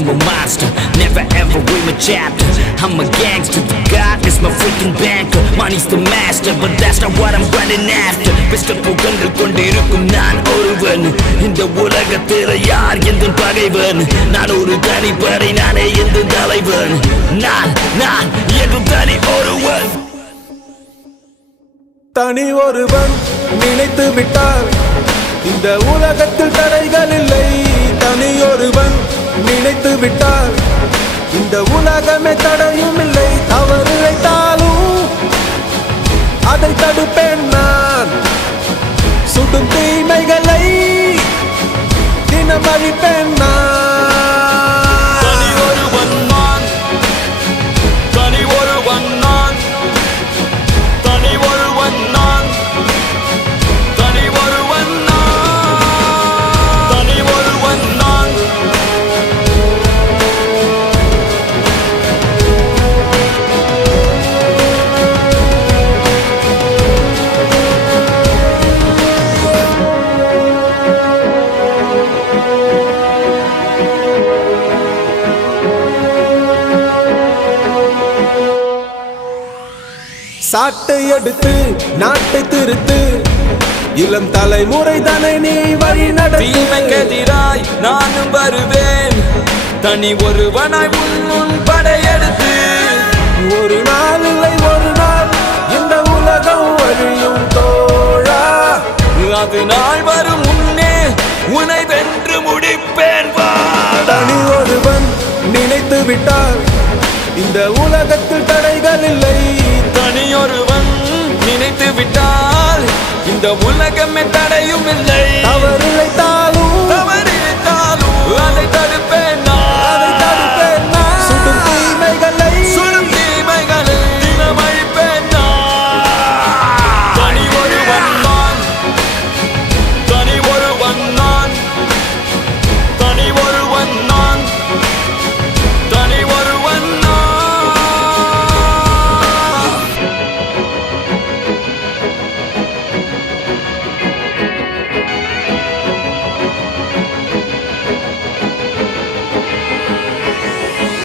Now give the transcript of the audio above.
I'm a monster, never ever read my chapter. I'm a gangster, the God is my freaking banker. Money's the master, but that's not what I'm running after. Best புகழ்ந்து கொண்டிருக்கும் நான் ஒருவன். இந்த உலகத்தில் யார் எந்த பகைவன்? நான் ஒரு தனிப்படை, நானே எந்த தலைவன். நான் என்று தனி ஒருவன். தனி ஒருவன் நினைத்து விட்டார் இந்த உலகத்தில் தடைகள் இல்லை. தனி ஒருவன் நினைத்து விட்டார் இந்த உலகமே தடையும் இல்லை. தவறு இழைத்தாலும் அதை தடுப்பேன் நான். சுடும் தீமைகளை தினம் அழிப்பேன் நான். சாட்டை எடுத்து நாட்டை திருத்து, இளம் தலைமுறை தானே நீ வழி நடத்து. தீமைக்கெதிராய் நானும் வருவேன், தனி ஒருவனாய் உன் படையெடுத்து. ஒரு நாள் இல்லை ஒரு நாள் இந்த உலகம் வழியும் தோழா. அது நாள் வரும் முன்னே உன்னை வென்று முடிப்பேன். தனி ஒருவன் நினைத்து விட்டார் இந்த உலகத்தில் தடைகள் இல்லை. தனி ஒருவன் நினைத்து விட்டால் இந்த உலகம்